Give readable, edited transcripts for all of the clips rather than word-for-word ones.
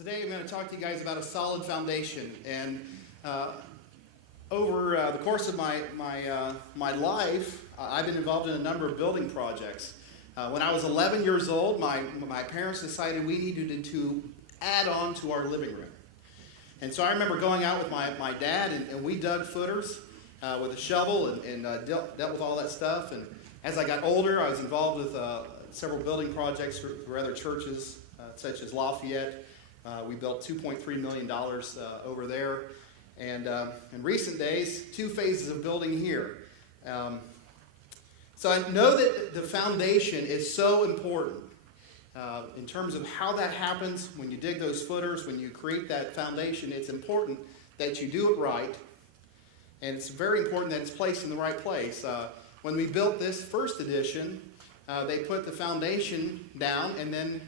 Today I'm going to talk to you guys about a solid foundation. And over the course of my life, I've been involved in a number of building projects. When I was 11 years old, my parents decided we needed to add on to our living room. And so I remember going out with my dad, and we dug footers with a shovel and dealt with all that stuff. And as I got older, I was involved with several building projects for other churches, such as Lafayette. We built $2.3 million over there. And in recent days, 2 phases of building here. So I know that the foundation is so important in terms of how that happens when you dig those footers, when you create that foundation. It's important that you do it right. And it's very important that it's placed in the right place. When we built this first edition, they put the foundation down, and then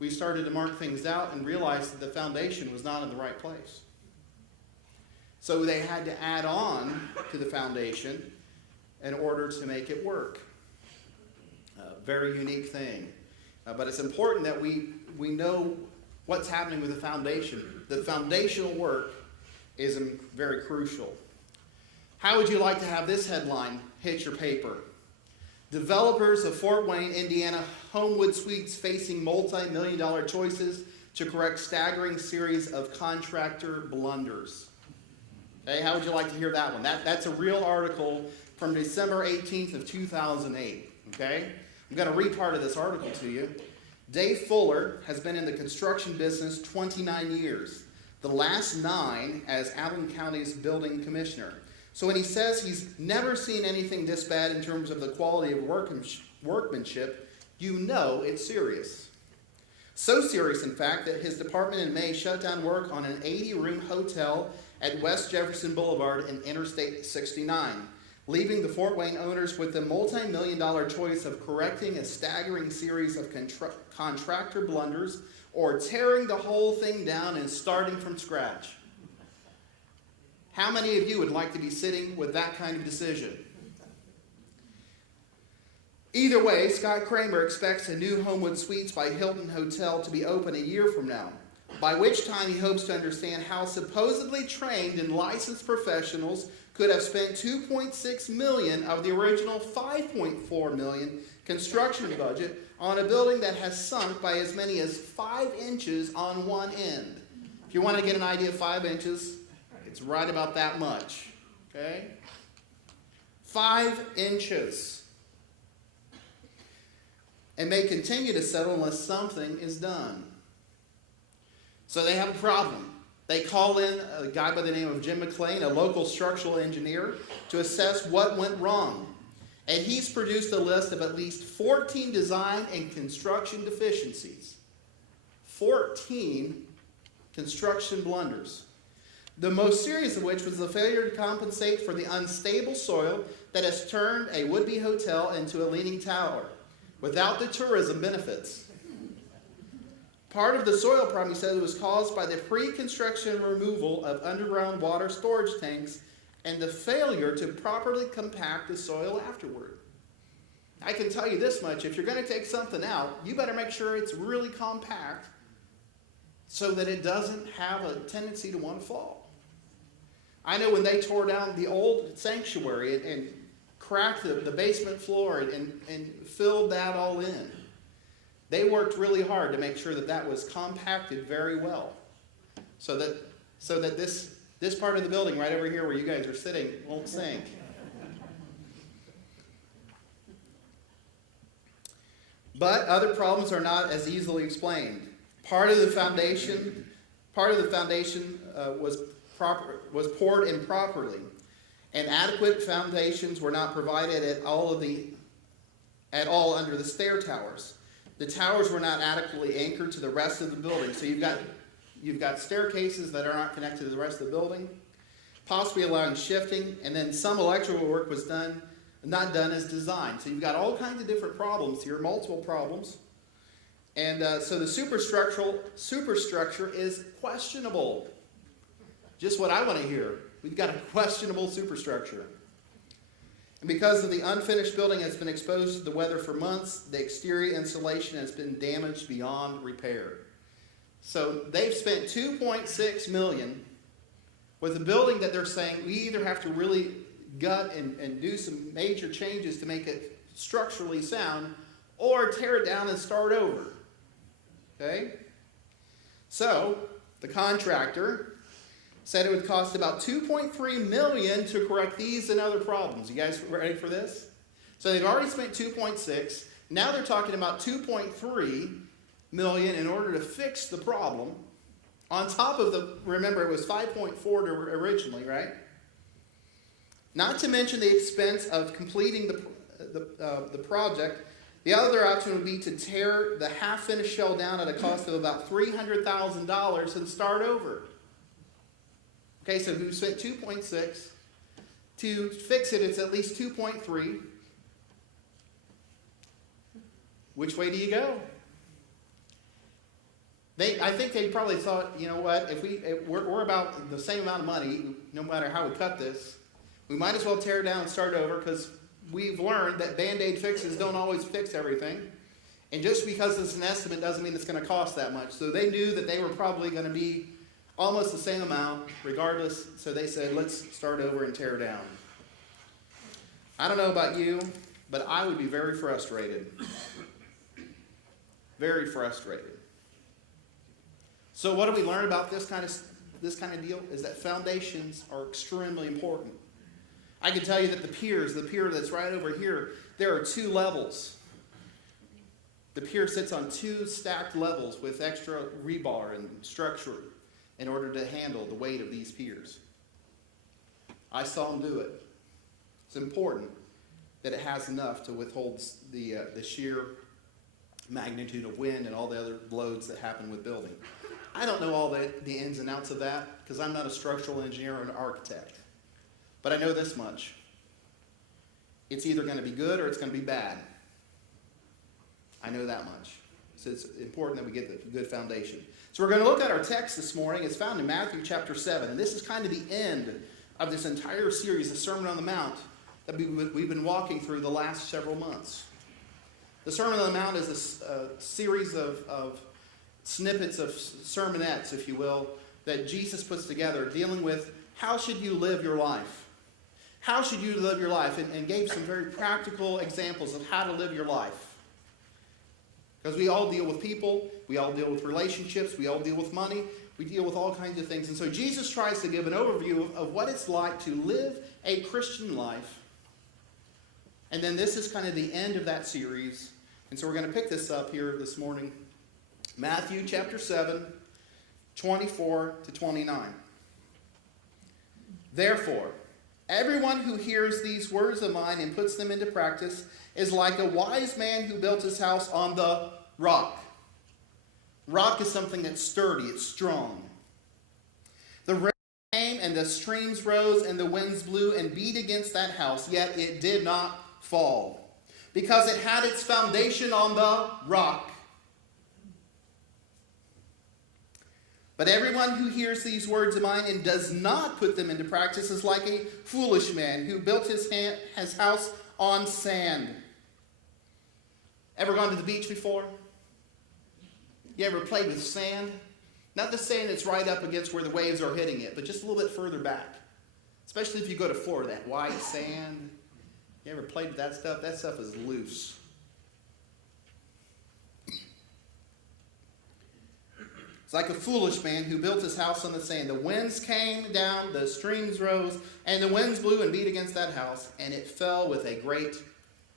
we started to mark things out and realized that the foundation was not in the right place. So they had to add on to the foundation in order to make it work. Very unique thing. But it's important that we know what's happening with the foundation. The foundational work is very crucial. How would you like to have this headline hit your paper? Developers of Fort Wayne, Indiana, Homewood Suites facing multi-million-dollar choices to correct staggering series of contractor blunders. Okay, how would you like to hear that one? That's a real article from December 18th of 2008. Okay, I'm going to read part of this article to you. Dave Fuller has been in the construction business 29 years, the last 9 as Allen County's building commissioner. So when he says he's never seen anything this bad in terms of the quality of workmanship, you know it's serious. So serious, in fact, that his department in May shut down work on an 80-room hotel at West Jefferson Boulevard and Interstate 69, leaving the Fort Wayne owners with the multi-million-dollar choice of correcting a staggering series of contractor blunders or tearing the whole thing down and starting from scratch. How many of you would like to be sitting with that kind of decision? Either way, Scott Kramer expects a new Homewood Suites by Hilton Hotel to be open a year from now, by which time he hopes to understand how supposedly trained and licensed professionals could have spent $2.6 million of the original $5.4 million construction budget on a building that has sunk by as many as 5 inches on one end. If you want to get an idea of 5 inches, it's right about that much, okay? 5 inches. And may continue to settle unless something is done. So they have a problem. They call in a guy by the name of Jim McLean, a local structural engineer, to assess what went wrong. And he's produced a list of at least 14 design and construction deficiencies. 14 construction blunders. The most serious of which was the failure to compensate for the unstable soil that has turned a would-be hotel into a leaning tower without the tourism benefits. Part of the soil problem, he said, was caused by the pre-construction removal of underground water storage tanks and the failure to properly compact the soil afterward. I can tell you this much, if you're going to take something out, you better make sure it's really compact so that it doesn't have a tendency to want to fall. I know when they tore down the old sanctuary and cracked the basement floor and filled that all in, they worked really hard to make sure that that was compacted very well, so that this part of the building right over here where you guys are sitting won't sink. But other problems are not as easily explained. Part of the foundation was poured improperly, and adequate foundations were not provided at all under the stair towers. The towers were not adequately anchored to the rest of the building, so you've got staircases that are not connected to the rest of the building, possibly allowing shifting, and then some electrical work was not done as designed. So you've got all kinds of different problems here, multiple problems. And so the superstructure is questionable. Just what I want to hear. We've got a questionable superstructure. And because of the unfinished building has been exposed to the weather for months, the exterior insulation has been damaged beyond repair. So they've spent $2.6 million with a building that they're saying we either have to really gut and do some major changes to make it structurally sound, or tear it down and start over. Okay? So the contractor said it would cost about $2.3 million to correct these and other problems. You guys ready for this? So they've already spent $2.6. Now they're talking about $2.3 million in order to fix the problem. On top of remember it was $5.4 originally, right? Not to mention the expense of completing the project. The other option would be to tear the half-finished shell down at a cost of about $300,000 and start over. Okay, so we spent $2.6. To fix it, it's at least $2.3. Which way do you go? I think they probably thought, you know what, if we're about the same amount of money, no matter how we cut this, we might as well tear it down and start over, because we've learned that Band-Aid fixes don't always fix everything. And just because it's an estimate doesn't mean it's going to cost that much. So they knew that they were probably going to be almost the same amount regardless. So they said, let's start over and tear down. I don't know about you, but I would be very frustrated. Very frustrated. So what do we learn about this kind of deal? Is that foundations are extremely important. I can tell you that the pier that's right over here, there are 2 levels. The pier sits on 2 stacked levels with extra rebar and structure in order to handle the weight of these piers. I saw them do it. It's important that it has enough to withhold the sheer magnitude of wind and all the other loads that happen with building. I don't know all the ins and outs of that because I'm not a structural engineer or an architect. But I know this much. It's either going to be good or it's going to be bad. I know that much. So it's important that we get the good foundation. So we're going to look at our text this morning. It's found in Matthew chapter 7. And this is kind of the end of this entire series, the Sermon on the Mount, that we've been walking through the last several months. The Sermon on the Mount is a series of snippets of sermonettes, if you will, that Jesus puts together dealing with how should you live your life. How should you live your life? And gave some very practical examples of how to live your life. Because we all deal with people, we all deal with relationships, we all deal with money, we deal with all kinds of things. And so Jesus tries to give an overview of what it's like to live a Christian life. And then this is kind of the end of that series. And so we're going to pick this up here this morning. Matthew chapter 7, 24 to 29. Therefore, everyone who hears these words of mine and puts them into practice is like a wise man who built his house on the rock. Rock is something that's sturdy, it's strong. The rain came and the streams rose and the winds blew and beat against that house, yet it did not fall, because it had its foundation on the rock. But everyone who hears these words of mine and does not put them into practice is like a foolish man who built his house on sand. Ever gone to the beach before? You ever played with sand? Not the sand that's right up against where the waves are hitting it, but just a little bit further back. Especially if you go to Florida, that white sand. You ever played with that stuff? That stuff is loose. It's like a foolish man who built his house on the sand. The winds came down, the streams rose, and the winds blew and beat against that house, and it fell with a great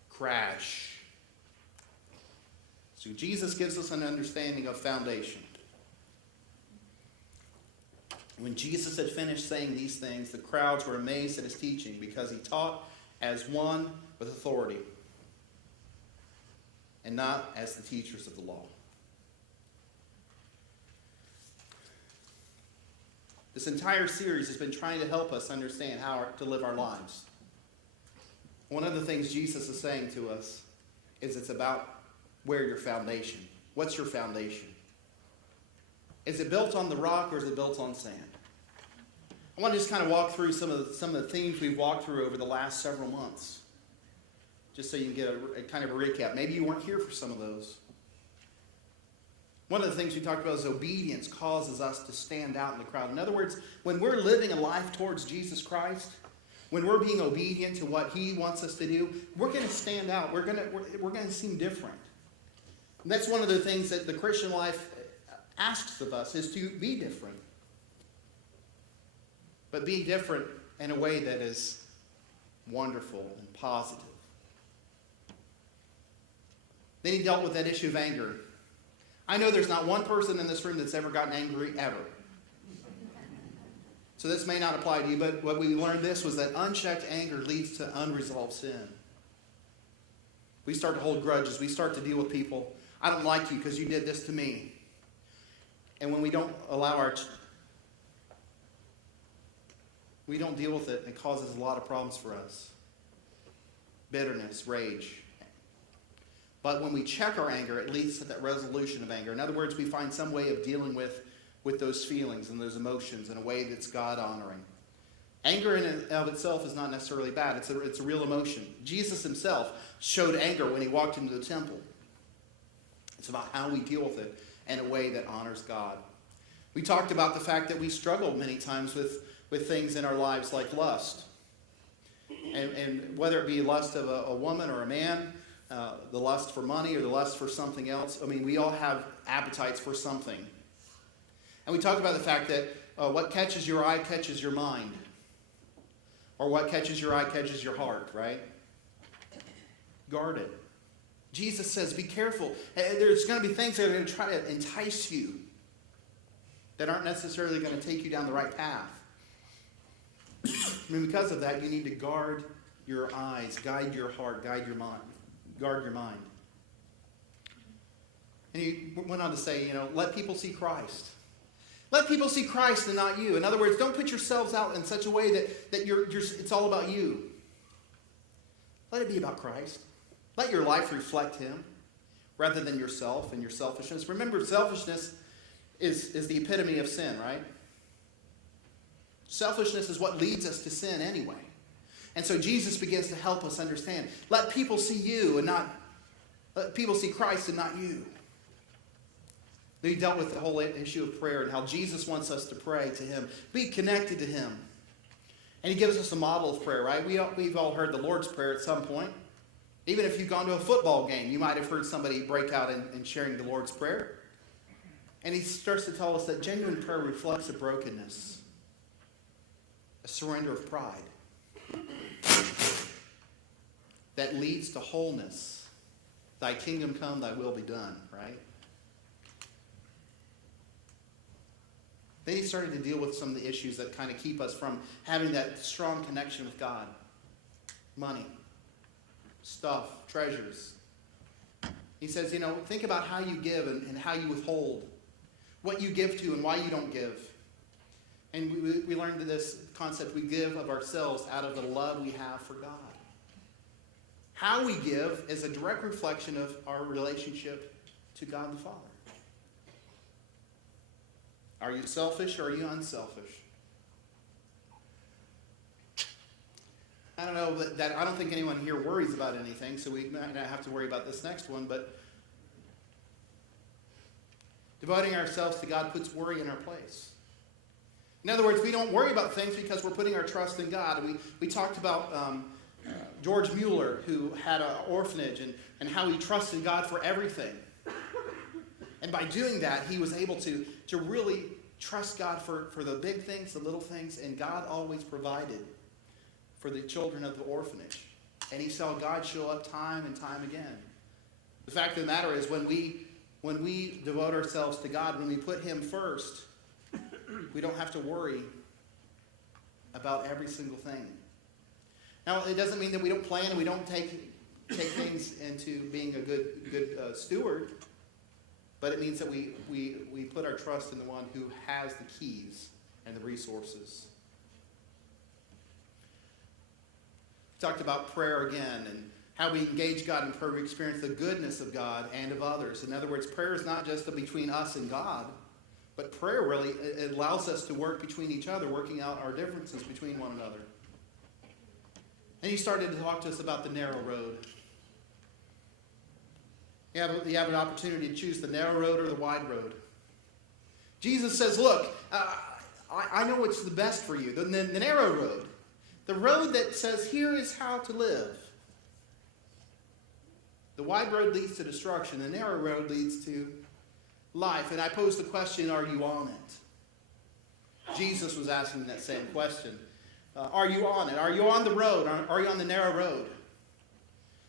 crash. So Jesus gives us an understanding of foundation. When Jesus had finished saying these things, the crowds were amazed at his teaching because he taught as one with authority and not as the teachers of the law. This entire series has been trying to help us understand how to live our lives. One of the things Jesus is saying to us is it's about where your foundation. What's your foundation? Is it built on the rock or is it built on sand? I want to just kind of walk through some of the themes we've walked through over the last several months. Just so you can get a kind of a recap. Maybe you weren't here for some of those. One of the things we talked about is obedience causes us to stand out in the crowd. In other words, when we're living a life towards Jesus Christ, when we're being obedient to what he wants us to do, we're going to stand out. We're going to seem different. And that's one of the things that the Christian life asks of us, is to be different. But be different in a way that is wonderful and positive. Then he dealt with that issue of anger. I know there's not one person in this room that's ever gotten angry, ever. So this may not apply to you, but what we learned this was that unchecked anger leads to unresolved sin. We start to hold grudges. We start to deal with people. I don't like you because you did this to me. And when we don't allow we don't deal with it, it causes a lot of problems for us. Bitterness, rage. But when we check our anger, it leads to that resolution of anger. In other words, we find some way of dealing with those feelings and those emotions in a way that's God-honoring. Anger in and of itself is not necessarily bad. It's a real emotion. Jesus himself showed anger when he walked into the temple. It's about how we deal with it in a way that honors God. We talked about the fact that we struggle many times with things in our lives like lust. And whether it be lust of a woman or a man, the lust for money or the lust for something else. I mean, we all have appetites for something. And we talked about the fact that what catches your eye catches your mind. Or what catches your eye catches your heart, right? Guard it. Jesus says, be careful. There's going to be things that are going to try to entice you that aren't necessarily going to take you down the right path. I mean, because of that, you need to guard your eyes, guide your heart, guide your mind. Guard your mind. And he went on to say, let people see Christ. Let people see Christ and not you. In other words, don't put yourselves out in such a way that it's all about you. Let it be about Christ. Let your life reflect him rather than yourself and your selfishness. Remember, selfishness is the epitome of sin, right? Selfishness is what leads us to sin anyway. And so Jesus begins to help us understand. Let people see you and let people see Christ and not you. He dealt with the whole issue of prayer and how Jesus wants us to pray to him, be connected to him. And he gives us a model of prayer, right? We've all heard the Lord's Prayer at some point. Even if you've gone to a football game, you might have heard somebody break out in sharing the Lord's Prayer. And he starts to tell us that genuine prayer reflects a brokenness, a surrender of pride that leads to wholeness. Thy kingdom come, thy will be done, right? Then he started to deal with some of the issues that kind of keep us from having that strong connection with God. Money, stuff, treasures. He says, think about how you give and how you withhold. What you give to and why you don't give. And we learned this concept, we give of ourselves out of the love we have for God. How we give is a direct reflection of our relationship to God the Father. Are you selfish or are you unselfish? I don't know that I don't think anyone here worries about anything, so we might not have to worry about this next one, but devoting ourselves to God puts worry in our place. In other words, we don't worry about things because we're putting our trust in God. We talked about George Mueller, who had an orphanage, and how he trusted God for everything. And by doing that, he was able to really trust God for the big things, the little things, and God always provided for the children of the orphanage. And he saw God show up time and time again. The fact of the matter is, when we devote ourselves to God, when we put him first, we don't have to worry about every single thing. Now, it doesn't mean that we don't plan and we don't take things into being a good steward, but it means that we put our trust in the one who has the keys and the resources. We talked about prayer again and how we engage God in prayer. We experience the goodness of God and of others. In other words, prayer is not just between us and God, but prayer really it allows us to work between each other, working out our differences between one another. And he started to talk to us about the narrow road. You have an opportunity to choose the narrow road or the wide road. Jesus says, look, I know what's the best for you. The narrow road. The road that says, here is how to live. The wide road leads to destruction. The narrow road leads to life. And I pose the question, are you on it? Jesus was asking that same question. Are you on it? Are you on the road? Are you on the narrow road?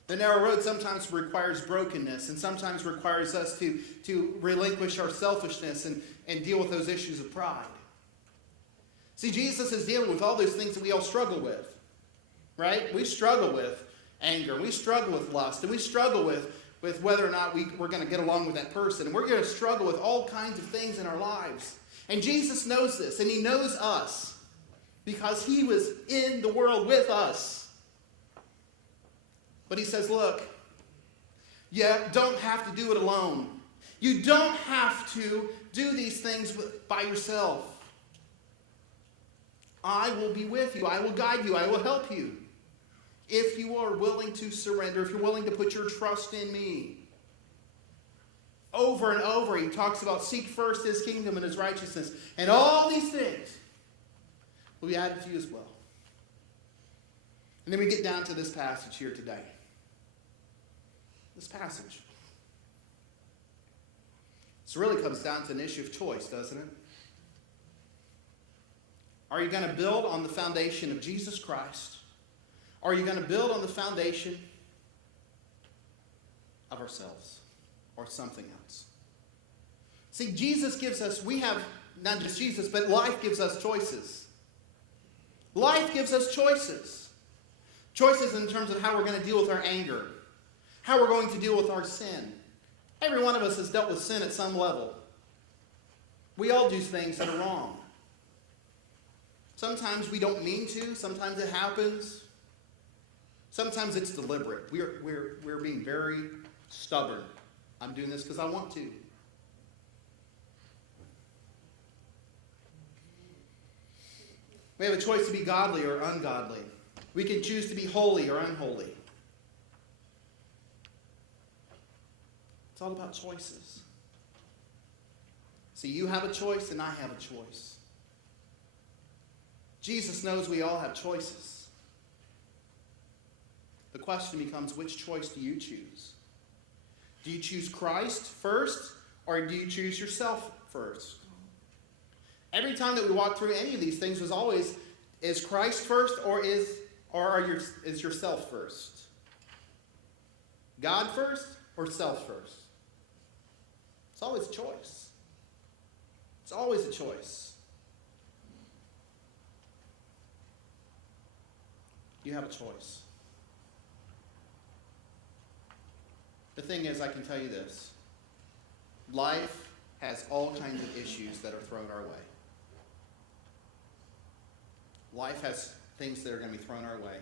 The narrow road sometimes requires brokenness and sometimes requires us to relinquish our selfishness and deal with those issues of pride. See, Jesus is dealing with all those things that we all struggle with, right? We struggle with anger, we struggle with lust, and we struggle with whether or not we're going to get along with that person. And we're going to struggle with all kinds of things in our lives. And Jesus knows this, and he knows us because he was in the world with us. But he says, look, you don't have to do it alone. You don't have to do these things by yourself. I will be with you. I will guide you. I will help you. If you are willing to surrender, if you're willing to put your trust in me. Over and over, he talks about seek first his kingdom and his righteousness. And all these things will be added to you as well. And then we get down to this passage here today. This passage. This really comes down to an issue of choice, doesn't it? Are you going to build on the foundation of Jesus Christ? Or are you going to build on the foundation of ourselves or something else? See, Jesus gives us, we have, not just Jesus, but life gives us choices. Life gives us choices. Choices in terms of how we're going to deal with our anger. How we're going to deal with our sin. Every one of us has dealt with sin at some level. We all do things that are wrong. Sometimes we don't mean to. Sometimes it happens. Sometimes it's deliberate. We're being very stubborn. I'm doing this because I want to. We have a choice to be godly or ungodly. We can choose to be holy or unholy. It's all about choices. See, you have a choice and I have a choice. Jesus knows we all have choices. The question becomes, which choice do you choose? Do you choose Christ first, or do you choose yourself first? Every time that we walk through any of these things was always, is Christ first, or is yourself first? God first or self first? It's always a choice. It's always a choice. You have a choice. The thing is, I can tell you this. Life has all kinds of issues that are thrown our way. Life has things that are going to be thrown our way.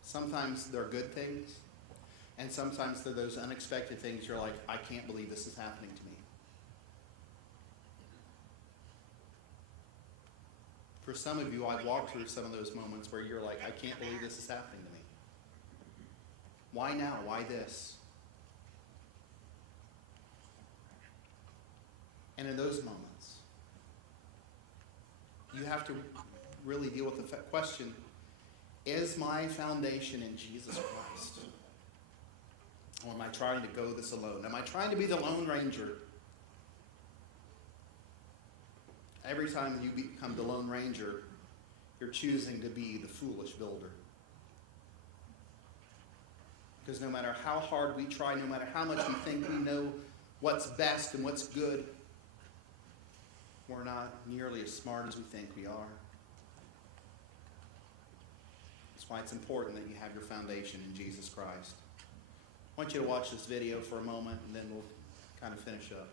Sometimes they're good things, and sometimes they're those unexpected things you're like, I can't believe this is happening to me. For some of you, I've walked through some of those moments where you're like, I can't believe this is happening to me. Why now? Why this? And in those moments, you have to really deal with the question, is my foundation in Jesus Christ? Or am I trying to go this alone? Am I trying to be the Lone Ranger? Every time you become the Lone Ranger, you're choosing to be the foolish builder. Because no matter how hard we try, no matter how much we think we know what's best and what's good, we're not nearly as smart as we think we are. That's why it's important that you have your foundation in Jesus Christ. I want you to watch this video for a moment, and then we'll kind of finish up.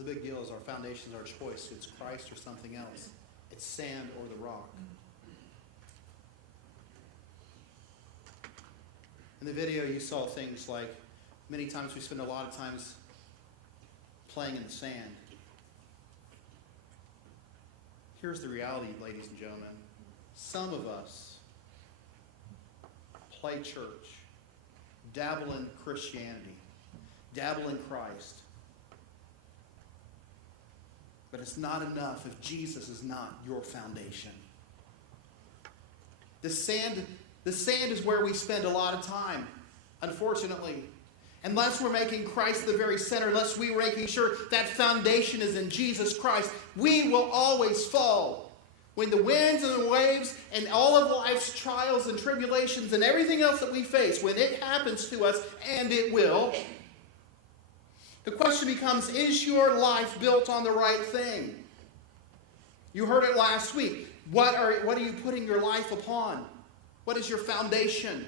So the big deal is our foundation is our choice. It's Christ or something else. It's sand or the rock. In the video, you saw things like many times we spend a lot of times playing in the sand. Here's the reality, ladies and gentlemen. Some of us play church, dabble in Christianity, dabble in Christ. But it's not enough if Jesus is not your foundation. The sand is where we spend a lot of time, unfortunately. Unless we're making Christ the very center, unless we're making sure that foundation is in Jesus Christ, we will always fall. When the winds and the waves and all of life's trials and tribulations and everything else that we face, when it happens to us, and it will, the question becomes, is your life built on the right thing? You heard it last week. What are you putting your life upon? What is your foundation?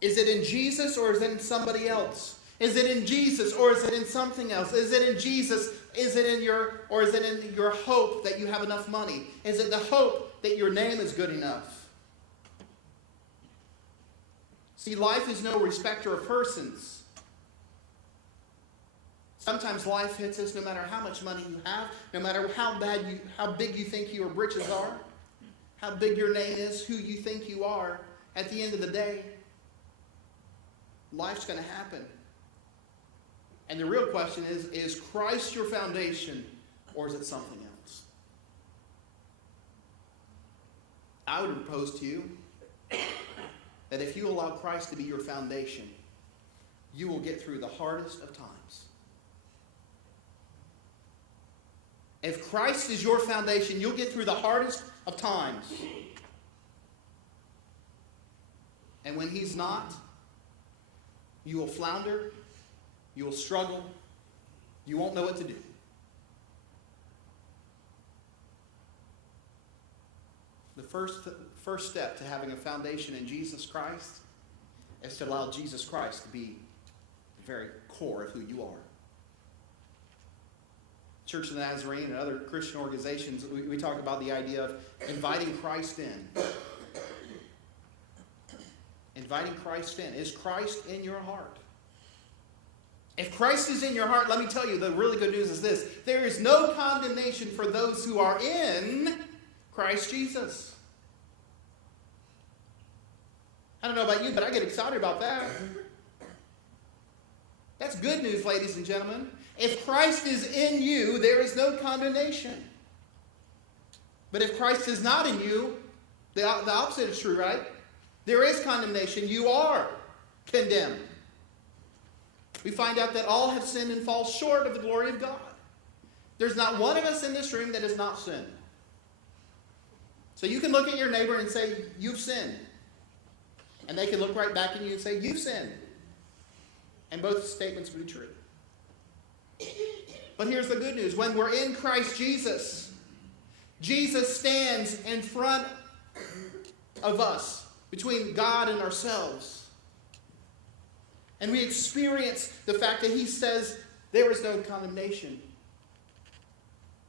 Is it in Jesus or is it in somebody else? Is it in Jesus or is it in something else? Is it in Jesus? Is it in your hope that you have enough money? Is it the hope that your name is good enough? See, life is no respecter of persons. Sometimes life hits us no matter how much money you have, no matter how big you think your britches are, how big your name is, who you think you are. At the end of the day, life's going to happen. And the real question is Christ your foundation or is it something else? I would propose to you that if you allow Christ to be your foundation, you will get through the hardest of times. If Christ is your foundation, you'll get through the hardest of times. And when He's not, you will flounder, you will struggle, you won't know what to do. The first step to having a foundation in Jesus Christ is to allow Jesus Christ to be the very core of who you are. Church of the Nazarene and other Christian organizations, we talk about the idea of inviting Christ in. Inviting Christ in. Is Christ in your heart? If Christ is in your heart, let me tell you, the really good news is this. There is no condemnation for those who are in Christ Jesus. I don't know about you, but I get excited about that. That's good news, ladies and gentlemen. If Christ is in you, there is no condemnation. But if Christ is not in you, the opposite is true, right? There is condemnation. You are condemned. We find out that all have sinned and fall short of the glory of God. There's not one of us in this room that has not sinned. So you can look at your neighbor and say, you've sinned. And they can look right back at you and say, you've sinned. And both statements would be true. But here's the good news. When we're in Christ Jesus, Jesus stands in front of us, between God and ourselves. And we experience the fact that He says, there is no condemnation.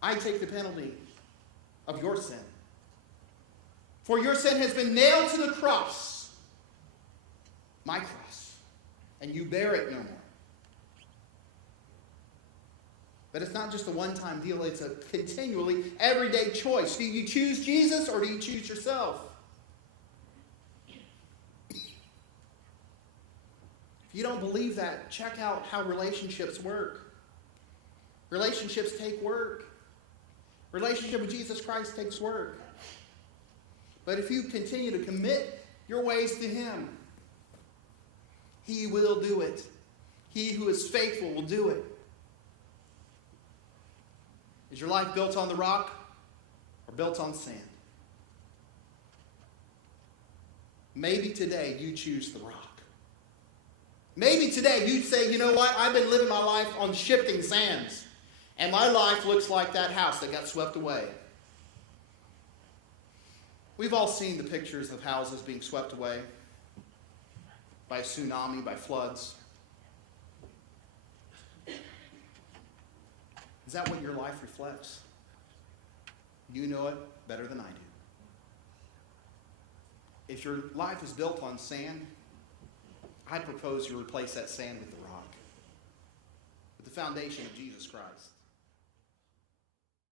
I take the penalty of your sin. For your sin has been nailed to the cross, my cross, and you bear it no more. But it's not just a one-time deal, it's a continually, everyday choice. Do you choose Jesus or do you choose yourself? If you don't believe that, check out how relationships work. Relationships take work. Relationship with Jesus Christ takes work. But if you continue to commit your ways to Him, He will do it. He who is faithful will do it. Is your life built on the rock or built on sand? Maybe today you choose the rock. Maybe today you'd say, you know what? I've been living my life on shifting sands. And my life looks like that house that got swept away. We've all seen the pictures of houses being swept away by a tsunami, by floods. Is that what your life reflects? You know it better than I do. If your life is built on sand, I propose you replace that sand with the rock, with the foundation of Jesus Christ.